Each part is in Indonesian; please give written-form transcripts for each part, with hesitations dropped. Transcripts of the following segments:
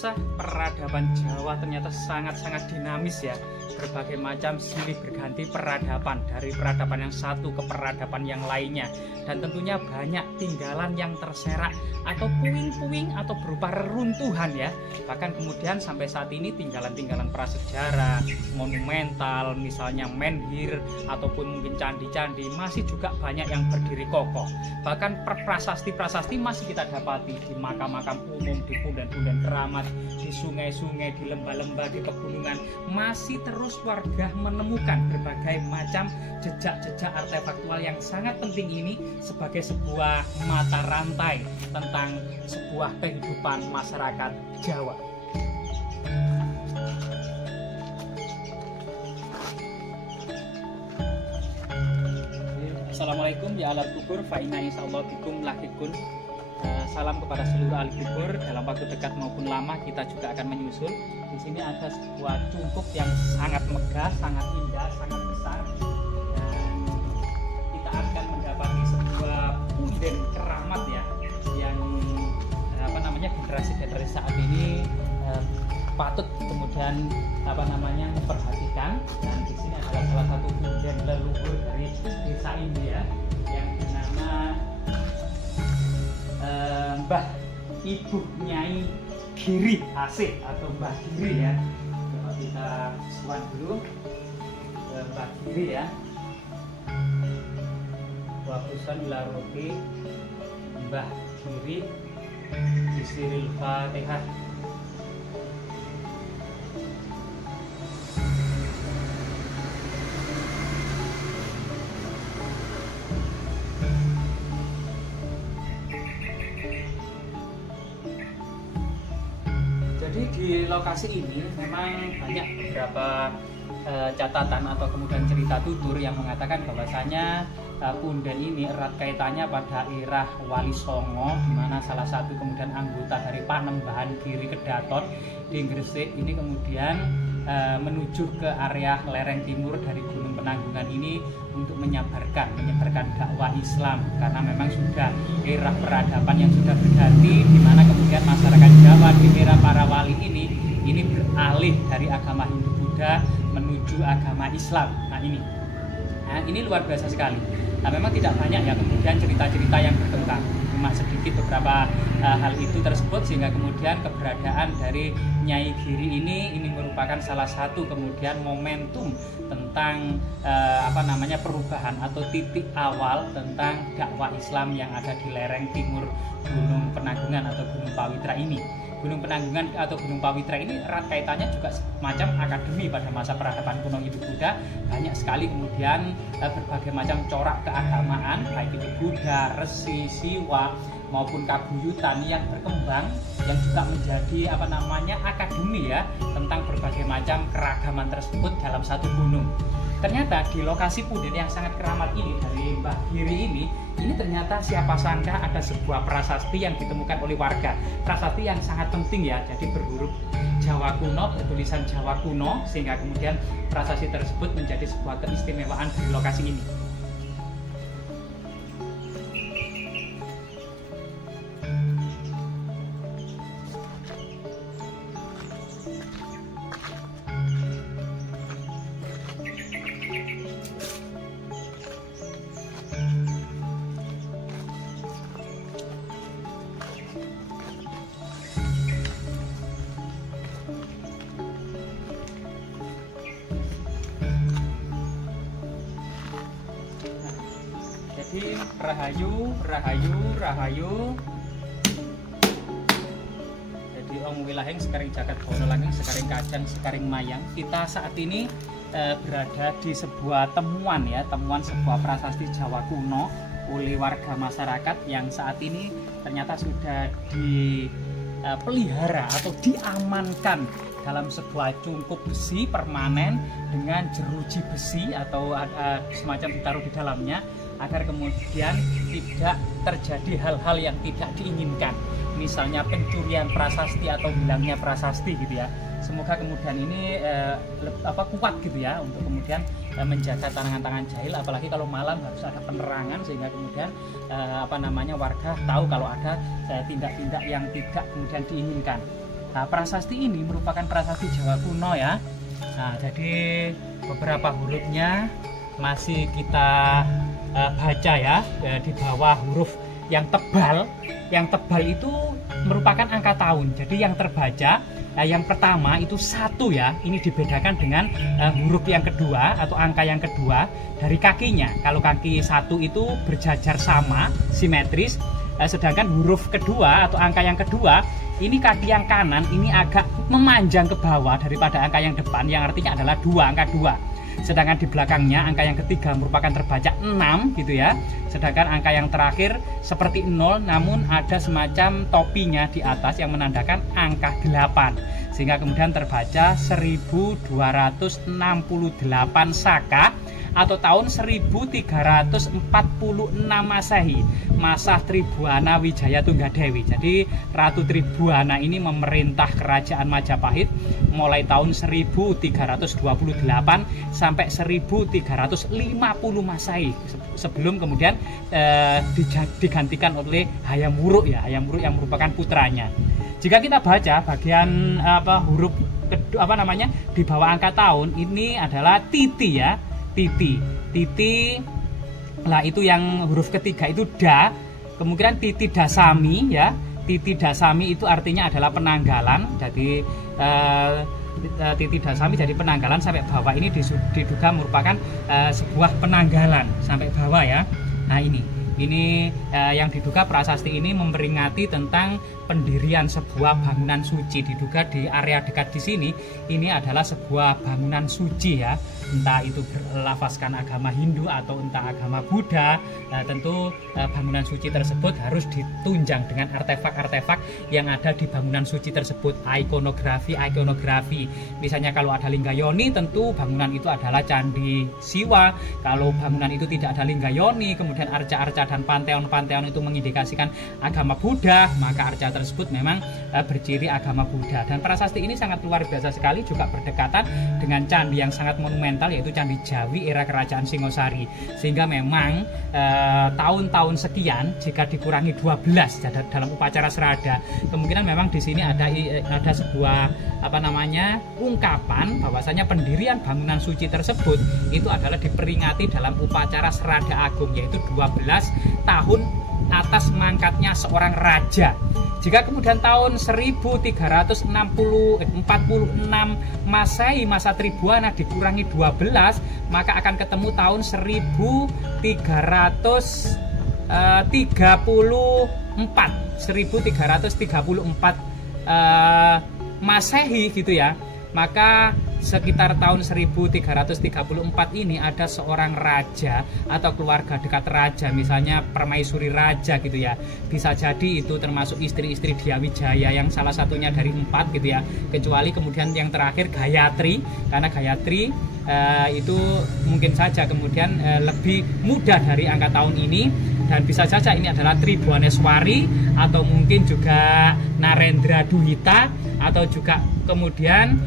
pemirsa, peradaban Jawa ternyata sangat-sangat dinamis ya. Berbagai macam silih berganti peradaban, dari peradaban yang satu ke peradaban yang lainnya. Dan tentunya banyak tinggalan yang terserak atau puing-puing atau berupa reruntuhan ya. Bahkan kemudian sampai saat ini tinggalan-tinggalan prasejarah, monumental, misalnya menhir ataupun mungkin candi-candi masih juga banyak yang berdiri kokoh. Bahkan prasasti-prasasti masih kita dapati di makam-makam umum, di punden-punden keramat, di sungai-sungai, di lembah-lembah, di pegunungan. Masih terus warga menemukan berbagai macam jejak-jejak artefaktual yang sangat penting ini sebagai sebuah mata rantai tentang sebuah kehidupan masyarakat Jawa. Assalamualaikum ya alat kubur, fa'ina insyaallah bikum lahikun. Salam kepada seluruh ahli kubur. Dalam waktu dekat maupun lama kita juga akan menyusul. Di sini ada sebuah cungkup yang sangat megah, sangat indah, sangat besar. Dan kita akan mendapati sebuah punden keramat ya, yang generasi-generasi saat ini patut kemudian memperhatikan. Dan di sini adalah salah satu punden leluhur dari desa ini ya, yang bernama Mbah Ibu Nyai Giri Asih atau Mbah Giri ya. Coba kita suan dulu Mbah Giri ya. Wafusan ila roki Mbah Giri Bismil Fatihah. Jadi di lokasi ini memang banyak beberapa catatan atau kemudian cerita tutur yang mengatakan bahwasanya punden ini erat kaitannya pada era Wali Songo, di mana salah satu kemudian anggota dari Panembahan Giri Kedaton di Gresik ini kemudian menuju ke area lereng timur dari Gunung Penanggungan ini untuk menyebarkan dakwah Islam, karena memang sudah era peradaban yang sudah berganti, di mana kemudian masyarakat Jawa di era para wali ini beralih dari agama Hindu Buddha menuju agama Islam. Nah ini luar biasa sekali. Nah memang tidak banyak ya kemudian cerita-cerita yang bertentang, cuma sedikit beberapa hal itu tersebut, sehingga kemudian keberadaan dari Nyai Giri ini merupakan salah satu kemudian momentum tentang perubahan atau titik awal tentang dakwah Islam yang ada di lereng timur Gunung Penanggungan atau Gunung Pawitra ini. Gunung Penanggungan atau Gunung Pawitra ini erat kaitannya juga semacam akademi pada masa peradaban kuno Hindu Buddha. Banyak sekali kemudian berbagai macam corak keagamaan, baik itu Buddha, Resi, Siwa maupun Kabuyutan yang berkembang, yang juga menjadi akademi ya tentang berbagai macam keragaman tersebut dalam satu gunung. Ternyata di lokasi punden yang sangat keramat ini dari Mbah Giri ini ternyata siapa sangka ada sebuah prasasti yang ditemukan oleh warga. Prasasti yang sangat penting ya, jadi berhuruf Jawa kuno, bertulisan Jawa kuno, sehingga kemudian prasasti tersebut menjadi sebuah keistimewaan di lokasi ini. Jadi rahayu. Jadi Om Wilaheng sekaring jagat bawana langing sekaring kacan sekaring mayang. Kita saat ini berada di sebuah temuan sebuah prasasti Jawa kuno oleh warga masyarakat yang saat ini ternyata sudah dipelihara atau diamankan dalam sebuah cungkup besi permanen dengan jeruji besi atau semacam ditaruh di dalamnya, agar kemudian tidak terjadi hal-hal yang tidak diinginkan, misalnya pencurian prasasti atau hilangnya prasasti gitu ya. Semoga kemudian ini kuat gitu ya untuk kemudian menjaga tangan-tangan jahil, apalagi kalau malam harus ada penerangan sehingga kemudian warga tahu kalau ada tindak-tindak yang tidak kemudian diinginkan. Nah, prasasti ini merupakan prasasti Jawa kuno ya. Nah, jadi beberapa hurufnya masih kita baca ya, di bawah huruf yang tebal. Yang tebal itu merupakan angka tahun. Jadi yang terbaca yang pertama itu 1 ya. Ini dibedakan dengan huruf yang kedua atau angka yang kedua dari kakinya. Kalau kaki 1 itu berjajar sama, simetris. Sedangkan huruf kedua atau angka yang kedua ini kaki yang kanan ini agak memanjang ke bawah daripada angka yang depan, yang artinya adalah 2, angka 2. Sedangkan di belakangnya angka yang ketiga merupakan terbaca 6 gitu ya. Sedangkan angka yang terakhir seperti 0, namun ada semacam topinya di atas yang menandakan angka 8. Sehingga kemudian terbaca 1268 Saka atau tahun 1346 Masehi, masa Tribuana Wijaya Tunggadewi. Jadi Ratu Tribuana ini memerintah kerajaan Majapahit mulai tahun 1328 sampai 1350 Masehi, sebelum kemudian digantikan oleh Hayam Wuruk ya, Hayam Wuruk yang merupakan putranya. Jika kita baca bagian huruf di bawah angka tahun ini adalah titi ya. Titi lah, itu yang huruf ketiga itu da, kemudian titi dasami ya. Titi dasami itu artinya adalah penanggalan. Jadi titi dasami jadi penanggalan sampai bawah ini diduga merupakan sebuah penanggalan sampai bawah ya. Nah ini yang diduga prasasti ini memperingati tentang pendirian sebuah bangunan suci. Diduga di area dekat di sini ini adalah sebuah bangunan suci ya, entah itu berlafazkan agama Hindu atau entah agama Buddha. Tentu bangunan suci tersebut harus ditunjang dengan artefak-artefak yang ada di bangunan suci tersebut, ikonografi. Misalnya kalau ada Linggayoni, tentu bangunan itu adalah Candi Siwa. Kalau bangunan itu tidak ada Linggayoni, kemudian arca-arca dan panteon-panteon itu mengindikasikan agama Buddha, maka arca tersebut memang berciri agama Buddha. Dan prasasti ini sangat luar biasa sekali, juga berdekatan dengan candi yang sangat monumental, yaitu Candi Jawi era Kerajaan Singosari. Sehingga memang tahun-tahun sekian jika dikurangi 12 dalam upacara serada, kemungkinan memang di sini ada sebuah ungkapan bahwasanya pendirian bangunan suci tersebut itu adalah diperingati dalam upacara serada agung, yaitu 12 tahun atas mangkatnya seorang raja. Jika kemudian tahun 1346 Masehi, masa Tribuana, dikurangi 12, maka akan ketemu tahun 1334 Masehi gitu ya. Maka sekitar tahun 1334 ini ada seorang raja atau keluarga dekat raja, misalnya permaisuri raja gitu ya. Bisa jadi itu termasuk istri-istri Diawijaya yang salah satunya dari 4 gitu ya. Kecuali kemudian yang terakhir Gayatri, karena Gayatri itu mungkin saja kemudian lebih muda dari angka tahun ini. Dan bisa saja ini adalah Tribuaneswari atau mungkin juga Narendra Duhita atau juga kemudian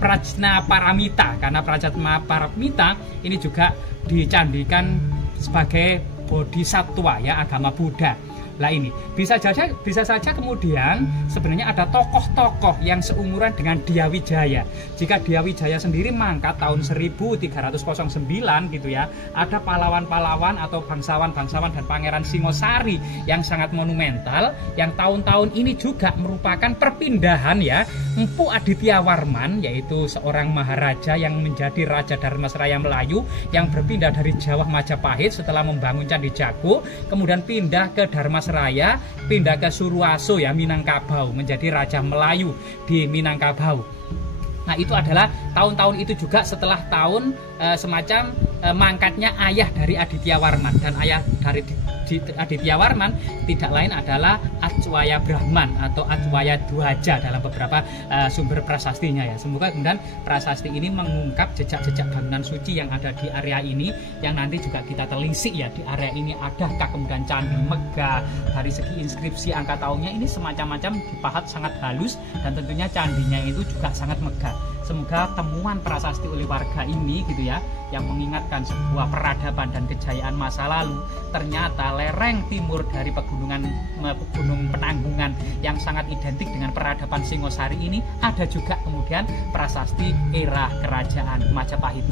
Prajna Paramita, karena Prajna Paramita ini juga dicandikan sebagai bodhisatwa ya, agama Buddha. Lah ini bisa saja kemudian sebenarnya ada tokoh-tokoh yang seumuran dengan Diawijaya. Jika Diawijaya sendiri mangkat tahun 1309 gitu ya, ada pahlawan-pahlawan atau bangsawan-bangsawan dan pangeran Singosari yang sangat monumental, yang tahun-tahun ini juga merupakan perpindahan ya. Empu Adityawarman, yaitu seorang maharaja yang menjadi Raja Dharmasraya Melayu yang berpindah dari Jawa Majapahit setelah membangun Candi Jago, kemudian pindah ke Dharmasraya, pindah ke Suruaso ya, Minangkabau, menjadi Raja Melayu di Minangkabau. Nah itu adalah tahun-tahun itu juga setelah tahun semacam mangkatnya ayah dari Adityawarman. Dan ayah dari Adityawarman tidak lain adalah Acwaya Brahman atau Acwaya Dwaja dalam beberapa sumber prasastinya ya. Semoga kemudian prasasti ini mengungkap jejak-jejak bangunan suci yang ada di area ini, yang nanti juga kita telisik ya, di area ini adakah kemudian candi megah. Dari segi inskripsi angka tahunnya ini semacam-macam dipahat sangat halus, dan tentunya candinya itu juga sangat megah. Semoga temuan prasasti oleh warga ini gitu ya, yang mengingatkan sebuah peradaban dan kejayaan masa lalu, ternyata lereng timur dari Gunung Penanggungan yang sangat identik dengan peradaban Singosari ini, ada juga kemudian prasasti era kerajaan Majapahit.